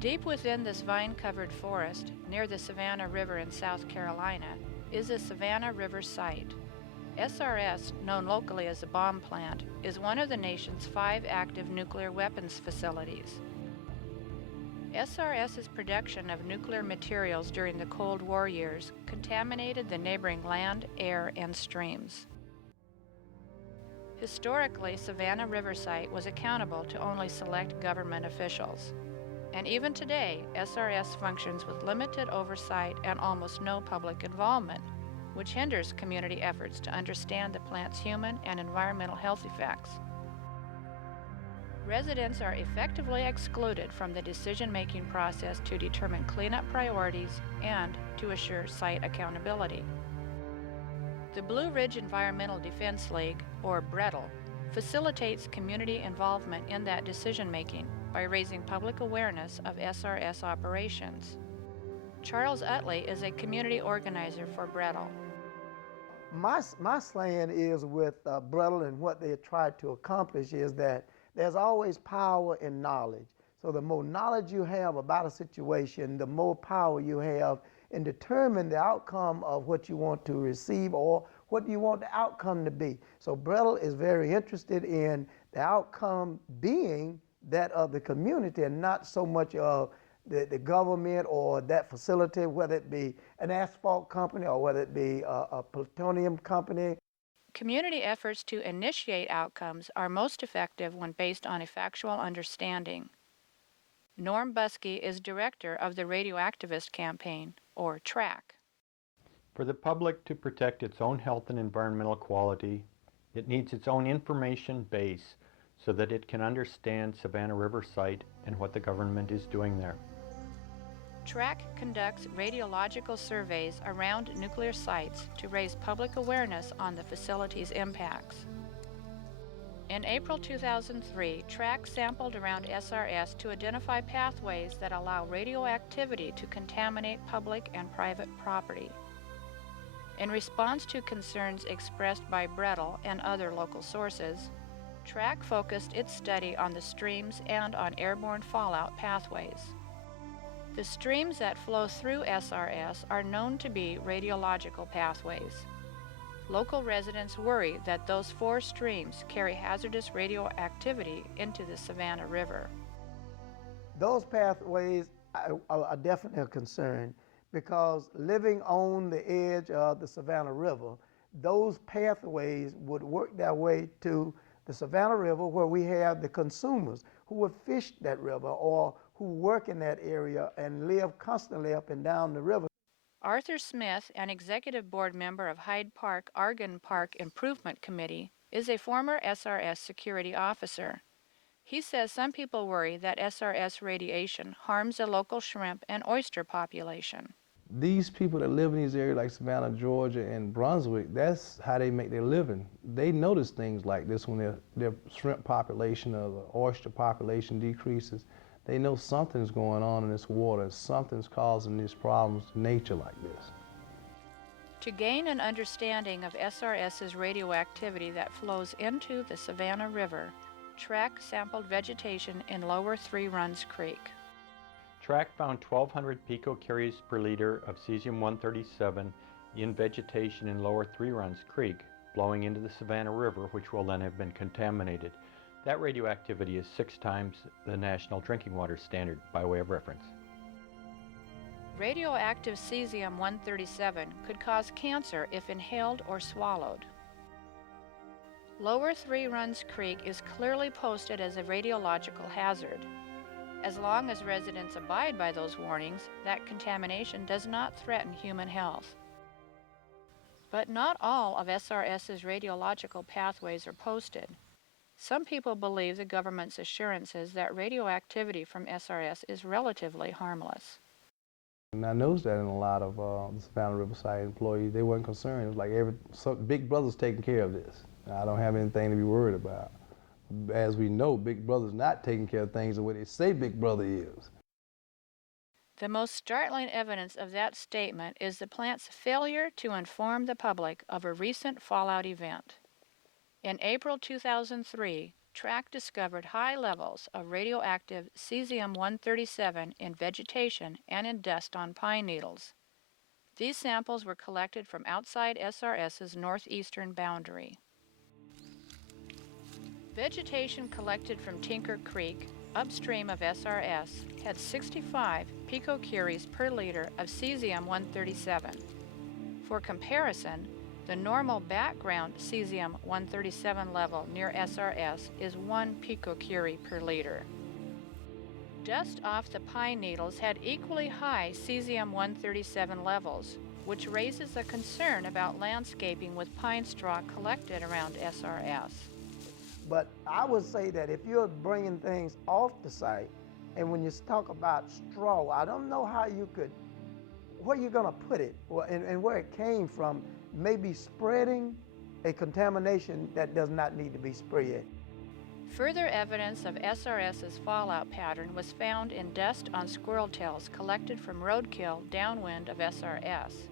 Deep within this vine-covered forest, near the Savannah River in South Carolina, is the Savannah River Site. SRS, known locally as the bomb plant, is one of the nation's 5 active nuclear weapons facilities. SRS's production of nuclear materials during the Cold War years contaminated the neighboring land, air, and streams. Historically, Savannah River Site was accountable to only select government officials. And even today, SRS functions with limited oversight and almost no public involvement, which hinders community efforts to understand the plant's human and environmental health effects. Residents are effectively excluded from the decision-making process to determine cleanup priorities and to assure site accountability. The Blue Ridge Environmental Defense League, or BREDL, facilitates community involvement in that decision-making by raising public awareness of SRS operations. Charles Utley is a community organizer for BREDL. My slant is with BREDL, and what they try to accomplish is that there's always power in knowledge. So the more knowledge you have about a situation, the more power you have in determining the outcome of what you want to receive or what you want the outcome to be. So BREDL is very interested in the outcome being that of the community and not so much of the government or that facility, whether it be an asphalt company or whether it be a plutonium company. Community efforts to initiate outcomes are most effective when based on a factual understanding. Norm Buskey is director of the Radioactivist Campaign, or TRAC. For the public to protect its own health and environmental quality, it needs its own information base so that it can understand Savannah River Site and what the government is doing there. TRAC conducts radiological surveys around nuclear sites to raise public awareness on the facility's impacts. In April 2003, TRAC sampled around SRS to identify pathways that allow radioactivity to contaminate public and private property. In response to concerns expressed by BREDL and other local sources, TRAC focused its study on the streams and on airborne fallout pathways. The streams that flow through SRS are known to be radiological pathways. Local residents worry that those 4 streams carry hazardous radioactivity into the Savannah River. Those pathways are definitely a concern because living on the edge of the Savannah River, those pathways would work their way to the Savannah River, where we have the consumers who would fish that river or who work in that area and live constantly up and down the river. Arthur Smith, an executive board member of Hyde Park Argonne Park Improvement Committee, is a former SRS security officer. He says some people worry that SRS radiation harms the local shrimp and oyster population. These people that live in these areas like Savannah, Georgia, and Brunswick, that's how they make their living. They notice things like this when their shrimp population or the oyster population decreases. They know something's going on in this water, something's causing these problems to nature like this. To gain an understanding of SRS's radioactivity that flows into the Savannah River, TRAC sampled vegetation in lower Three Runs Creek. TRAC found 1,200 picocuries per liter of cesium-137 in vegetation in lower Three Runs Creek, flowing into the Savannah River, which will then have been contaminated. That radioactivity is 6 times the national drinking water standard, by way of reference. Radioactive cesium-137 could cause cancer if inhaled or swallowed. Lower Three Runs Creek is clearly posted as a radiological hazard. As long as residents abide by those warnings, that contamination does not threaten human health. But not all of SRS's radiological pathways are posted. Some people believe the government's assurances that radioactivity from SRS is relatively harmless. And I noticed that in a lot of the Savannah River Site employees, they weren't concerned. It was like Big Brother's taking care of this. I don't have anything to be worried about. As we know, Big Brother's not taking care of things the way they say Big Brother is. The most startling evidence of that statement is the plant's failure to inform the public of a recent fallout event. In April 2003, TRAC discovered high levels of radioactive cesium-137 in vegetation and in dust on pine needles. These samples were collected from outside SRS's northeastern boundary. Vegetation collected from Tinker Creek, upstream of SRS, had 65 picocuries per liter of cesium-137. For comparison, the normal background cesium-137 level near SRS is 1 picocurie per liter. Dust off the pine needles had equally high cesium-137 levels, which raises a concern about landscaping with pine straw collected around SRS. But I would say that if you're bringing things off the site, and when you talk about straw, I don't know how you could, where you're gonna put it, and where it came from, maybe spreading a contamination that does not need to be spread. Further evidence of SRS's fallout pattern was found in dust on squirrel tails collected from roadkill downwind of SRS.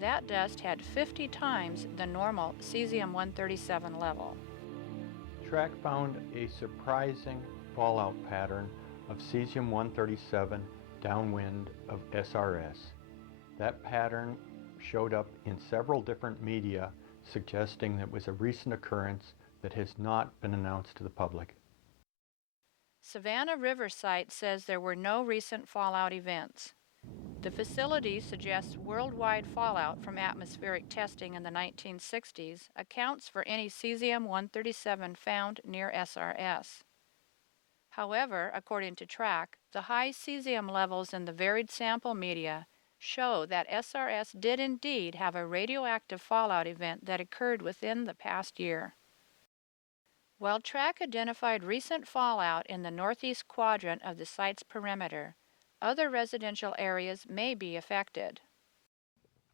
That dust had 50 times the normal cesium-137 level. TRAC found a surprising fallout pattern of cesium-137 downwind of SRS. That pattern showed up in several different media, suggesting that it was a recent occurrence that has not been announced to the public. Savannah River Site says there were no recent fallout events. The facility suggests worldwide fallout from atmospheric testing in the 1960s accounts for any cesium-137 found near SRS. However, according to TRAC, the high cesium levels in the varied sample media show that SRS did indeed have a radioactive fallout event that occurred within the past year. While TRAC identified recent fallout in the northeast quadrant of the site's perimeter, other residential areas may be affected.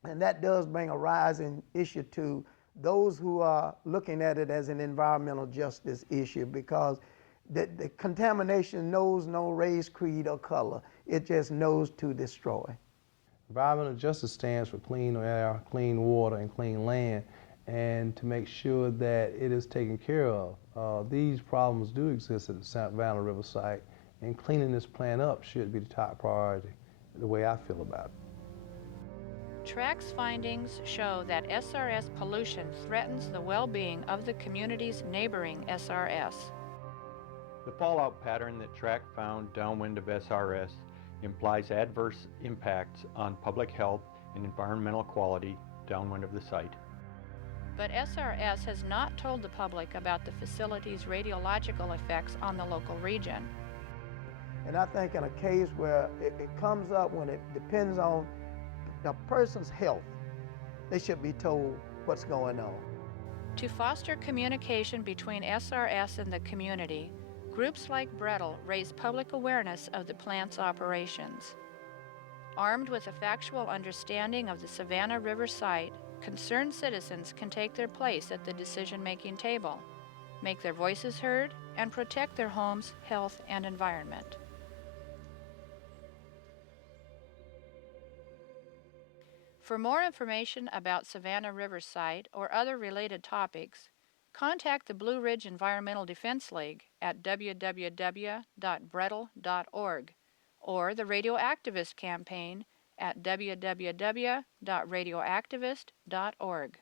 And that does bring a rising issue to those who are looking at it as an environmental justice issue, because the contamination knows no race, creed, or color. It just knows to destroy. Environmental justice stands for clean air, clean water, and clean land, and to make sure that it is taken care of. These problems do exist at the Savannah River Site, and cleaning this plant up should be the top priority, the way I feel about it. TRAC's findings show that SRS pollution threatens the well-being of the communities neighboring SRS. The fallout pattern that TRAC found downwind of SRS implies adverse impacts on public health and environmental quality downwind of the site. But SRS has not told the public about the facility's radiological effects on the local region. And I think in a case where it comes up when it depends on the person's health, they should be told what's going on. To foster communication between SRS and the community, groups like Brettel raise public awareness of the plant's operations. Armed with a factual understanding of the Savannah River Site, concerned citizens can take their place at the decision-making table, make their voices heard, and protect their homes, health, and environment. For more information about Savannah River Site or other related topics, contact the Blue Ridge Environmental Defense League at www.brettel.org or the Radioactivist Campaign at www.radioactivist.org.